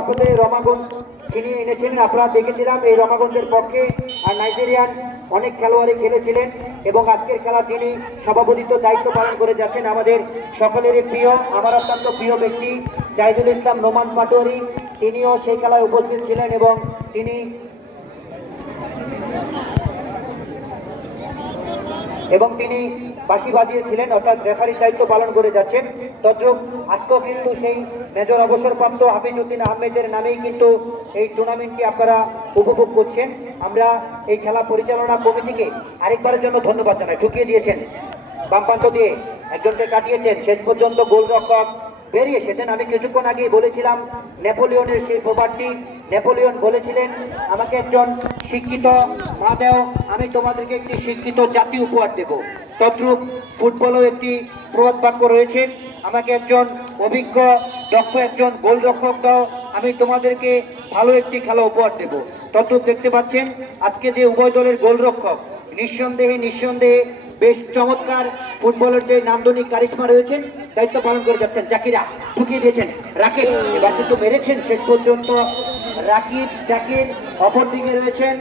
আপনাদের রমাগঞ্জ ছিনিয়ে এনেছেন। আপনারা দেখেছিলাম এই রমাগঞ্জের পক্ষে আর নাইজেরিয়ান অনেক খেলোয়াড়ই খেলেছিলেন এবং আজকের খেলা তিনি সভাপতিত্ব দায়িত্ব পালন করে যাচ্ছেন। আমাদের সকলেরই প্রিয়, আমার অত্যন্ত প্রিয় ব্যক্তি জাহিদুল ইসলাম নোমান পাটোয়ারি, তিনিও সেই খেলায় উপস্থিত ছিলেন এবং তিনি বাঁশি বাজিয়েছিলেন, অর্থাৎ রেফারির দায়িত্ব পালন করে যাচ্ছেন। তদ্রুপ আজকেও কিন্তু সেই মেজর অবসরপ্রাপ্ত হাফিজউদ্দিন আহমেদের নামেই কিন্তু এই টুর্নামেন্টটি আপনারা উপভোগ করছেন। আমরা এই খেলা পরিচালনা কমিটিকে আরেকবারের জন্য ধন্যবাদ জানাই। ঠুকিয়ে দিয়েছেন বাম প্রান্ত দিয়ে, একজনকে কাটিয়েছেন, শেষ পর্যন্ত গোলরক্ষক বেরিয়ে এসেছেন। আমি কিছুক্ষণ আগেই বলেছিলাম নেপোলিয়নের সেই প্রবাদটি, নেপোলিয়ন বলেছিলেন আমাকে একজন শিক্ষিত মা দেও, আমি তোমাদেরকে একটি শিক্ষিত জাতি উপহার দেব। তদ্রূপ ফুটবলও একটি প্রবাদ বাক্য রয়েছে, আমাকে একজন অভিজ্ঞ দক্ষ একজন গোলরক্ষক দাও, আমি তোমাদেরকে ভালো একটি খেলা উপহার দেব। তদ্রূপ দেখতে পাচ্ছেন আজকে যে উভয় দলের গোলরক্ষক নিঃসন্দেহে বেশ চমৎকার ফুটবলের যে নান্দনিক কারিশমা রয়েছেন, দায়িত্ব পালন করে যাচ্ছেন। জাকিরা ঢুকিয়ে দিয়েছেন, রাকিব এবার কিন্তু মেরেছেন শেষ পর্যন্ত। রাকিব, জাকির, অপর দিকে রয়েছেন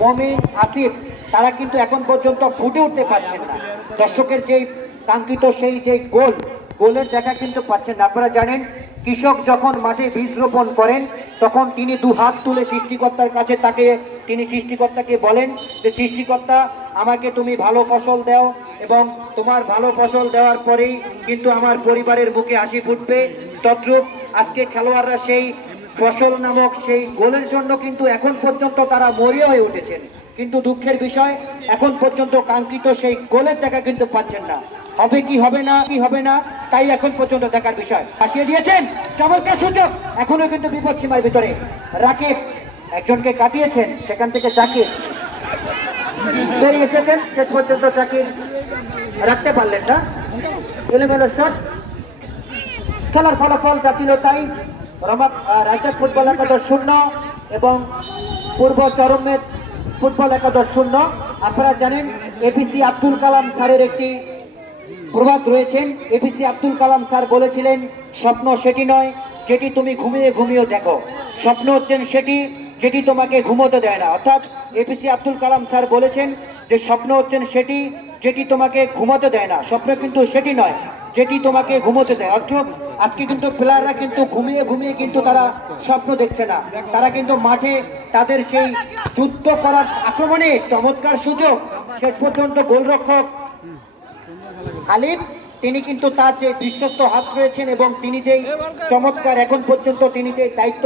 মমিন, আসিফ, তারা কিন্তু এখন পর্যন্ত ফুটে উঠতে পারছেন না। দর্শকের যেই কাঙ্ক্ষিত সেই যে গোলের দেখা কিন্তু পাচ্ছেন না। আপনারা জানেন কৃষক যখন মাঠে বীজ রোপণ করেন তখন তিনি দু হাত তুলে সৃষ্টিকর্তার কাছে তিনি সৃষ্টিকর্তাকে বলেন যে সৃষ্টিকর্তা আমাকে তুমি ভালো ফসল দাও এবং তোমার ভালো ফসল দেওয়ার পরেই কিন্তু আমার পরিবারের মুখে হাসি ফুটবে। তদ্রূপ আজকে খেলোয়াড়রা সেই ফসল নামক সেই গোলের জন্য কিন্তু এখন পর্যন্ত তারা মরিয়া হয়ে উঠেছেন, কিন্তু দুঃখের বিষয় এখন পর্যন্ত কাঙ্ক্ষিত সেই গোলের দেখা কিন্তু পাচ্ছেন না। হবে কি হবে না তাই এখন পর্যন্ত দেখার বিষয়। ফাঁসিয়ে দিয়েছেন, চমৎকার সুযোগ, এখনো কিন্তু বিপদ সীমার ভিতরে। রাকিব একজনকে কাটিয়েছেন, সেখান থেকে জাকির বেরিয়ে এসেছেন, শেষ পর্যন্ত জাকির রাখতে পারলেন না। এলোমেলো শট, খেলার ফলাফল যা ছিল তাই। রাজ্য ফুটবল একাদশ 0 এবং পূর্ব চরমের ফুটবল একাদশ 0। আপনারা জানেন এপিসি আব্দুল কালাম স্যারের একটি প্রবাদ রয়েছেন। এপিসি আব্দুল কালাম স্যার বলেছিলেন স্বপ্ন সেটি নয় যেটি তুমি ঘুমিয়ে দেখো, স্বপ্ন হচ্ছেন সেটি যেটি তোমাকে ঘুমোতে দেয় না। অর্থাৎ এপিসি আব্দুল কালাম স্যার বলেছেন যে স্বপ্ন হচ্ছেন সেটি যেটি তোমাকে ঘুমোতে দেয় না, স্বপ্ন কিন্তু সেটি নয় যেটি তোমাকে ঘুমোতে দেয়। অর্থাৎ আজকে কিন্তু প্লেয়াররা কিন্তু ঘুমিয়ে কিন্তু তারা স্বপ্ন দেখছে না, তারা কিন্তু মাঠে তাদের সেই যুদ্ধ করার আক্রমণে চমৎকার সুযোগ, শেষ পর্যন্ত গোলরক্ষক আলিম তিনি কিন্তু তার যে বিশ্বস্ত হাত রয়েছেন এবং তিনি যেই চমৎকার এখন পর্যন্ত তিনি যে দায়িত্ব